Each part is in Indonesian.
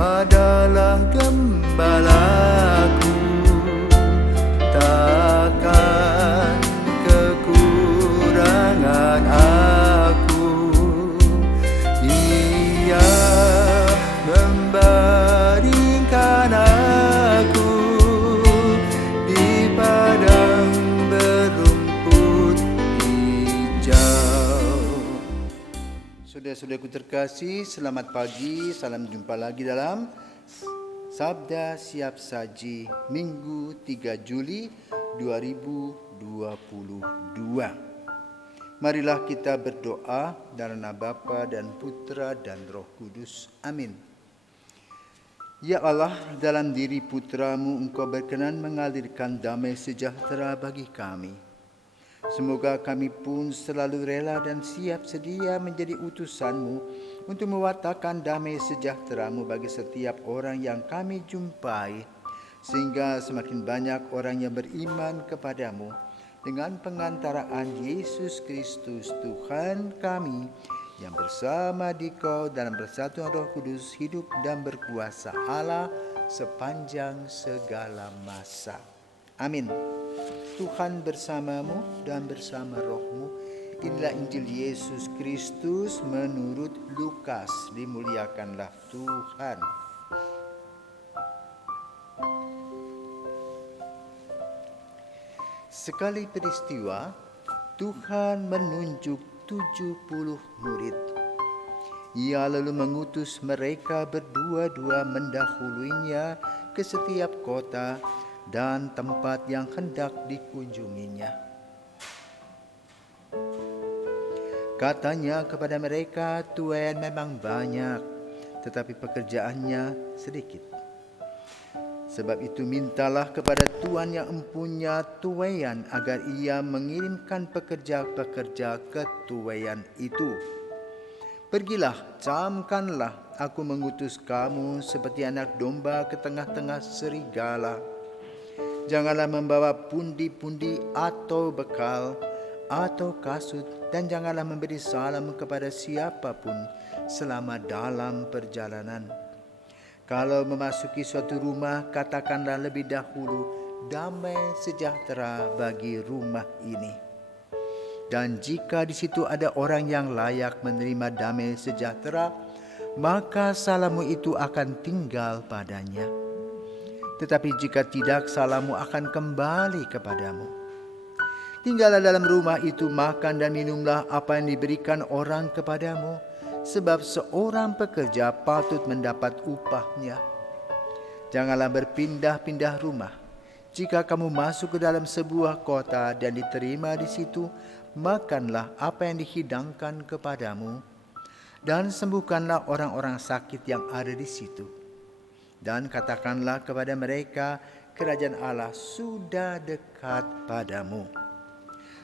adalah gembalaku, takkan kekurangan aku. Ia membaringkan aku di padang berumput hijau. Saudara-saudaraku terkasih, selamat pagi, salam jumpa lagi dalam Sabda Siap Saji Minggu 3 Juli 2022. Marilah kita berdoa dalam nama Bapa dan Putra dan Roh Kudus. Amin. Ya Allah, dalam diri Putra-Mu Engkau berkenan mengalirkan damai sejahtera bagi kami. Semoga kami pun selalu rela dan siap sedia menjadi utusan-Mu untuk mewartakan damai sejahtera-Mu bagi setiap orang yang kami jumpai, sehingga semakin banyak orang yang beriman kepadamu dengan pengantaraan Yesus Kristus Tuhan kami, yang bersama Dikau dalam persatuan Roh Kudus hidup dan berkuasa Allah sepanjang segala masa. Amin. Tuhan bersamamu dan bersama rohmu. Inilah Injil Yesus Kristus menurut Lukas. Dimuliakanlah Tuhan. Sekali peristiwa, Tuhan menunjuk 70 murid. Ia lalu mengutus mereka berdua-dua mendahuluinya ke setiap kota dan tempat yang hendak dikunjunginya. Katanya kepada mereka, tuaian memang banyak, tetapi pekerjaannya sedikit. Sebab itu mintalah kepada Tuhan yang empunya tuaian agar ia mengirimkan pekerja-pekerja ke tuaian itu. Pergilah, camkanlah, aku mengutus kamu seperti anak domba ke tengah-tengah serigala. Janganlah membawa pundi-pundi atau bekal atau kasut, dan janganlah memberi salam kepada siapapun selama dalam perjalanan. Kalau memasuki suatu rumah, katakanlah lebih dahulu, damai sejahtera bagi rumah ini. Dan jika di situ ada orang yang layak menerima damai sejahtera, maka salammu itu akan tinggal padanya. Tetapi jika tidak, salammu akan kembali kepadamu. Tinggallah dalam rumah itu, makan dan minumlah apa yang diberikan orang kepadamu, sebab seorang pekerja patut mendapat upahnya. Janganlah berpindah-pindah rumah. Jika kamu masuk ke dalam sebuah kota dan diterima di situ, makanlah apa yang dihidangkan kepadamu, dan sembuhkanlah orang-orang sakit yang ada di situ. Dan katakanlah kepada mereka, kerajaan Allah sudah dekat padamu.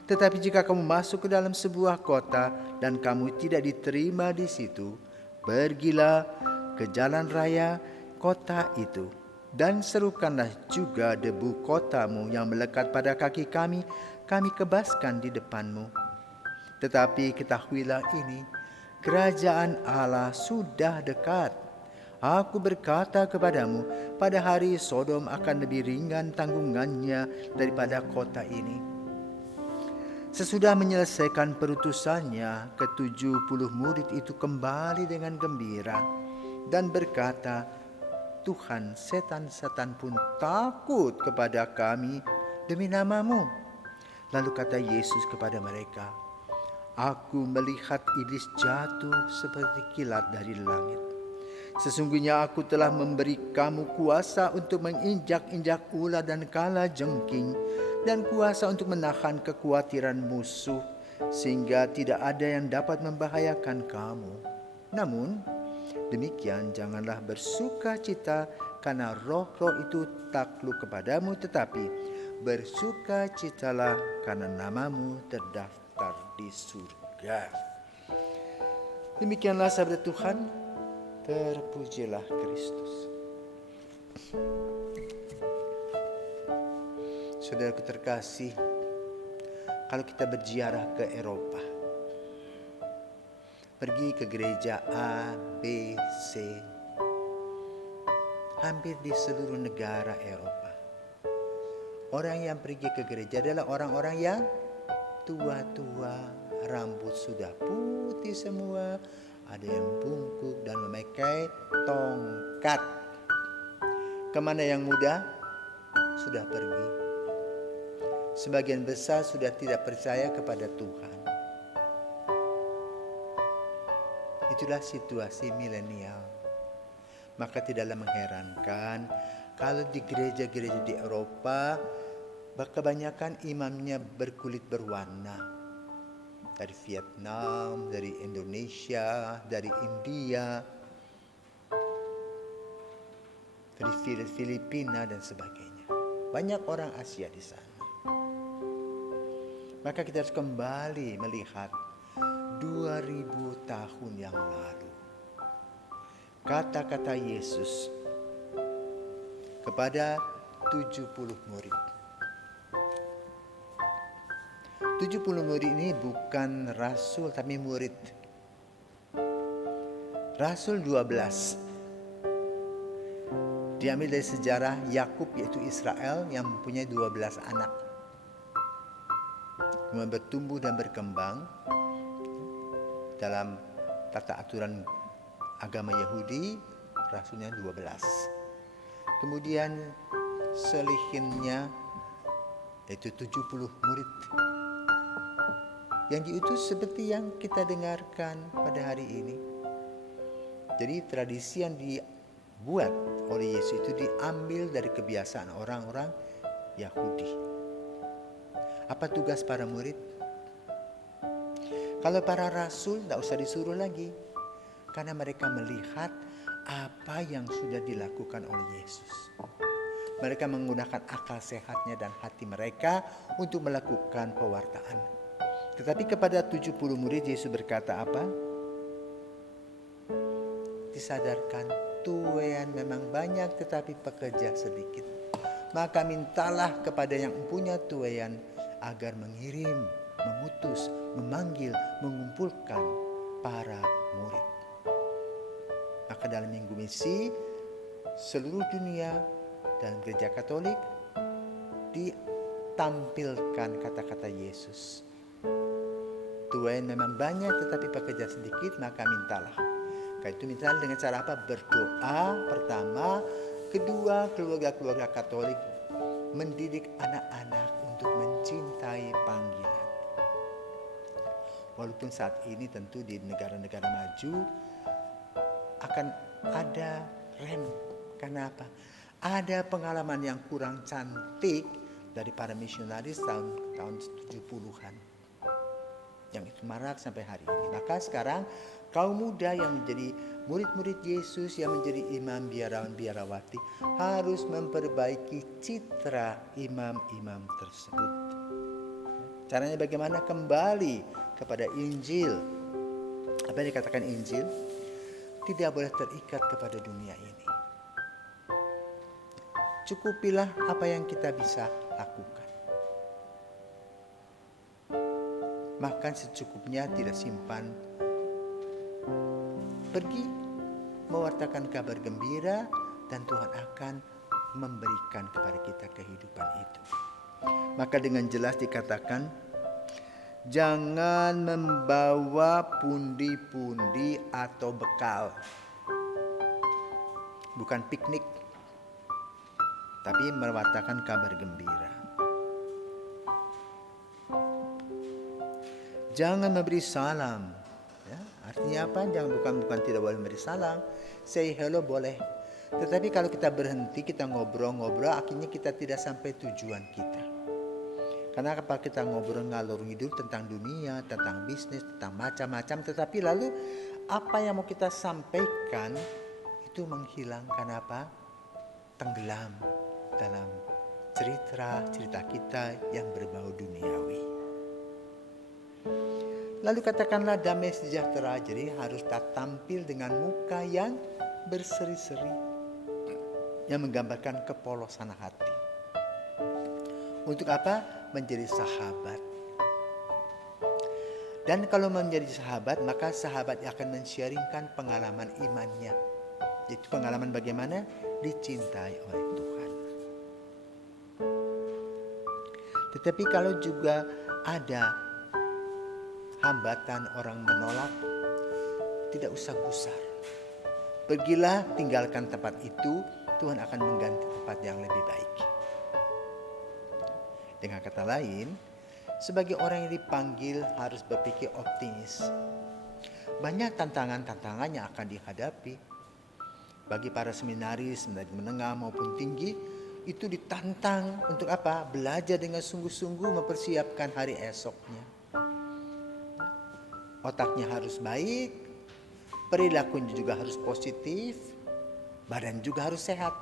Tetapi jika kamu masuk ke dalam sebuah kota dan kamu tidak diterima di situ, pergilah ke jalan raya kota itu, dan serukanlah juga debu kotamu yang melekat pada kaki kami kebaskan di depanmu. Tetapi ketahuilah ini, kerajaan Allah sudah dekat. Aku berkata kepadamu, pada hari Sodom akan lebih ringan tanggungannya daripada kota ini. Sesudah menyelesaikan perutusannya, ke-70 murid itu kembali dengan gembira dan berkata, Tuhan, setan-setan pun takut kepada kami demi nama-Mu. Lalu kata Yesus kepada mereka, Aku melihat iblis jatuh seperti kilat dari langit. Sesungguhnya aku telah memberi kamu kuasa untuk menginjak-injak ular dan kalajengking, dan kuasa untuk menahan kekhawatiran musuh, sehingga tidak ada yang dapat membahayakan kamu. Namun, demikian janganlah bersukacita karena roh-roh itu takluk kepadamu, tetapi bersukacitalah karena namamu terdaftar di surga. Demikianlah sabda Tuhan. Terpujilah Kristus. Saudaraku terkasih, kalau kita berziarah ke Eropa, pergi ke gereja A, B, C, hampir di seluruh negara Eropa. Orang yang pergi ke gereja adalah orang-orang yang tua-tua, rambut sudah putih semua, ada yang bungkuk dan memakai tongkat. Kemana yang muda? Sudah pergi. Sebagian besar sudah tidak percaya kepada Tuhan. Itulah situasi milenial. Maka tidaklah mengherankan kalau di gereja-gereja di Eropa kebanyakan imamnya berkulit berwarna. Dari Vietnam, dari Indonesia, dari India, dari Filipina dan sebagainya. Banyak orang Asia di sana. Maka kita harus kembali melihat 2000 tahun yang lalu. Kata-kata Yesus kepada 70 murid. 70 murid ini bukan rasul tapi murid. Rasul 12 diambil dari sejarah Yakub, yaitu Israel yang mempunyai 12 anak. Kemudian bertumbuh dan berkembang dalam tata aturan agama Yahudi, rasulnya 12. Kemudian selihinnya yaitu 70 murid yang diutus seperti yang kita dengarkan pada hari ini. Jadi tradisi yang dibuat oleh Yesus itu diambil dari kebiasaan orang-orang Yahudi. Apa tugas para murid? Kalau para rasul tidak usah disuruh lagi, karena mereka melihat apa yang sudah dilakukan oleh Yesus. Mereka menggunakan akal sehatnya dan hati mereka untuk melakukan pewartaan. Tetapi kepada 70 murid Yesus berkata apa? Disadarkan tuaian memang banyak tetapi pekerja sedikit. Maka mintalah kepada yang punya tuaian agar mengirim, mengutus, memanggil, mengumpulkan para murid. Maka dalam minggu misi seluruh dunia dalam gereja Katolik ditampilkan kata-kata Yesus. Tuaian memang banyak tetapi pekerja sedikit, maka mintalah. Karena itu mintalah dengan cara apa? Berdoa pertama, kedua keluarga-keluarga Katolik mendidik anak-anak untuk mencintai panggilan. Walaupun saat ini tentu di negara-negara maju akan ada rem. Kenapa? Ada pengalaman yang kurang cantik dari para misionaris tahun 70-an. Yang itu marak sampai hari ini. Maka sekarang kaum muda yang menjadi murid-murid Yesus, yang menjadi imam biarawan-biarawati harus memperbaiki citra imam-imam tersebut. Caranya bagaimana? Kembali kepada Injil. Apa yang dikatakan Injil? Tidak boleh terikat kepada dunia ini. Cukupilah apa yang kita bisa lakukan. Makan secukupnya, tidak simpan. Pergi mewartakan kabar gembira dan Tuhan akan memberikan kepada kita kehidupan itu. Maka dengan jelas dikatakan, jangan membawa pundi-pundi atau bekal. Bukan piknik, tapi mewartakan kabar gembira. Jangan memberi salam. Ya, artinya apa? Bukan tidak boleh memberi salam. Say hello boleh. Tetapi kalau kita berhenti, kita ngobrol-ngobrol, akhirnya kita tidak sampai tujuan kita. Karena kalau kita ngobrol ngalur ngidul tentang dunia, tentang bisnis, tentang macam-macam, tetapi lalu apa yang mau kita sampaikan itu menghilangkan apa? Tenggelam dalam cerita kita yang berbau duniawi. Lalu katakanlah damai sejahtera, jadi harus tampil dengan muka yang berseri-seri, yang menggambarkan kepolosan hati. Untuk apa? Menjadi sahabat. Dan kalau menjadi sahabat, maka sahabat akan men-sharingkan pengalaman imannya. Itu pengalaman bagaimana dicintai oleh Tuhan. Tetapi kalau juga ada hambatan, orang menolak, tidak usah gusar. Pergilah, tinggalkan tempat itu, Tuhan akan mengganti tempat yang lebih baik. Dengan kata lain, sebagai orang yang dipanggil harus berpikir optimis. Banyak tantangan-tantangan yang akan dihadapi. Bagi para seminaris menengah maupun tinggi, itu ditantang untuk apa? Belajar dengan sungguh-sungguh mempersiapkan hari esoknya. Otaknya harus baik, perilakunya juga harus positif, badan juga harus sehat.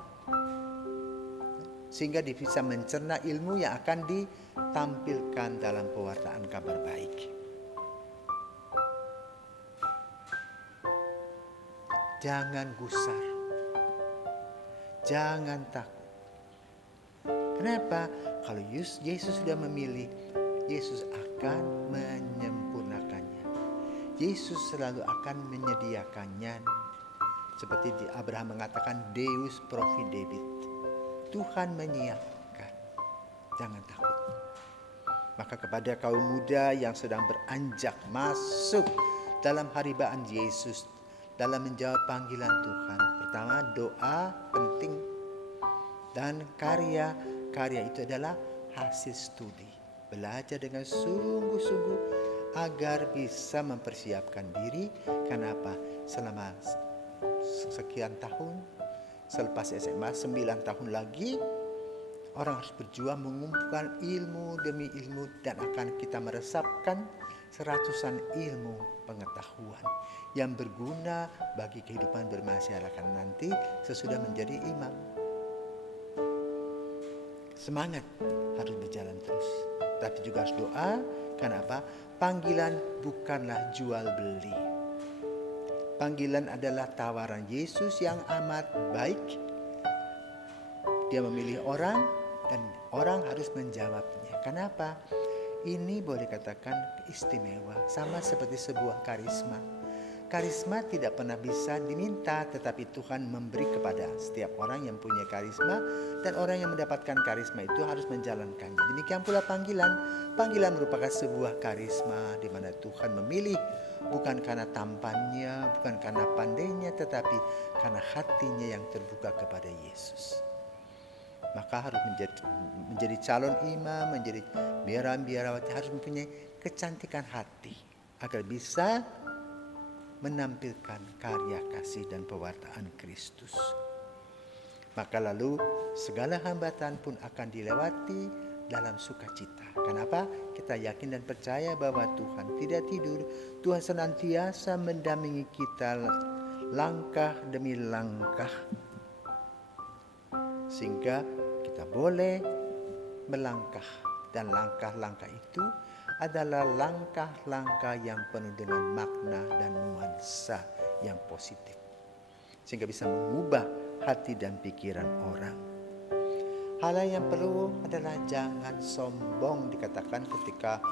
Sehingga dia bisa mencerna ilmu yang akan ditampilkan dalam pewartaan kabar baik. Jangan gusar. Jangan takut. Kenapa? Kalau Yesus sudah memilih, Yesus akan menyempurnakannya. Yesus selalu akan menyediakannya. Seperti Abraham mengatakan Deus providebit. Tuhan menyiapkan. Jangan takut. Maka kepada kaum muda yang sedang beranjak masuk dalam haribaan Yesus, dalam menjawab panggilan Tuhan, pertama doa penting. Dan karya itu adalah hasil studi. Belajar dengan sungguh-sungguh agar bisa mempersiapkan diri. Kenapa? Selama sekian tahun, selepas SMA 9 tahun lagi, orang harus berjuang mengumpulkan ilmu demi ilmu, dan akan kita meresapkan seratusan ilmu pengetahuan yang berguna bagi kehidupan bermasyarakat nanti sesudah menjadi imam. Semangat harus berjalan terus, tapi juga harus doa. Kenapa? Panggilan bukanlah jual beli. Panggilan adalah tawaran Yesus yang amat baik. Dia memilih orang dan orang harus menjawabnya. Kenapa? Ini boleh katakan istimewa, sama seperti sebuah karisma. Karisma tidak pernah bisa diminta, tetapi Tuhan memberi kepada setiap orang yang punya karisma, dan orang yang mendapatkan karisma itu harus menjalankannya. Demikian pula panggilan. Panggilan merupakan sebuah karisma di mana Tuhan memilih bukan karena tampannya, bukan karena pandainya, tetapi karena hatinya yang terbuka kepada Yesus. Maka harus menjadi calon imam, menjadi biarawati, harus mempunyai kecantikan hati agar bisa menampilkan karya kasih dan pewartaan Kristus. Maka lalu segala hambatan pun akan dilewati dalam sukacita. Kenapa? Kita yakin dan percaya bahwa Tuhan tidak tidur. Tuhan senantiasa mendampingi kita langkah demi langkah, sehingga kita boleh melangkah. Dan langkah-langkah itu adalah langkah-langkah yang penuh dengan makna dan nuansa yang positif, sehingga bisa mengubah hati dan pikiran orang. Hal yang perlu adalah jangan sombong. Dikatakan ketika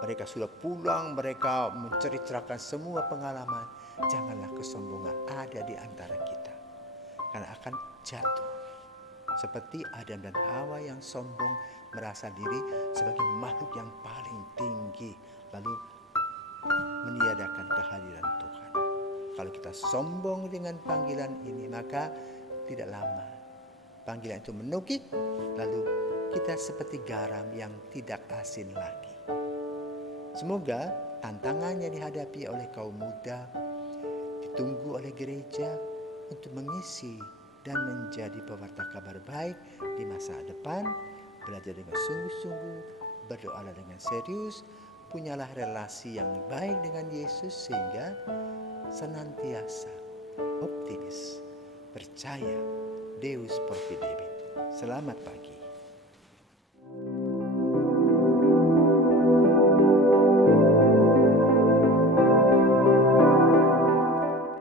mereka sudah pulang, mereka menceritakan semua pengalaman. Janganlah kesombongan ada di antara kita, karena akan jatuh seperti Adam dan Hawa yang sombong, merasa diri sebagai makhluk yang paling tinggi, lalu meniadakan kehadiran Tuhan. Kalau kita sombong dengan panggilan ini, maka tidak lama panggilan itu menukik, lalu kita seperti garam yang tidak asin lagi. Semoga tantangannya dihadapi oleh kaum muda, ditunggu oleh gereja untuk mengisi dan menjadi pewarta kabar baik di masa depan. Belajar dengan sungguh-sungguh, berdoalah dengan serius, punyalah relasi yang baik dengan Yesus sehingga senantiasa optimis, percaya Deus providebit. Selamat pagi.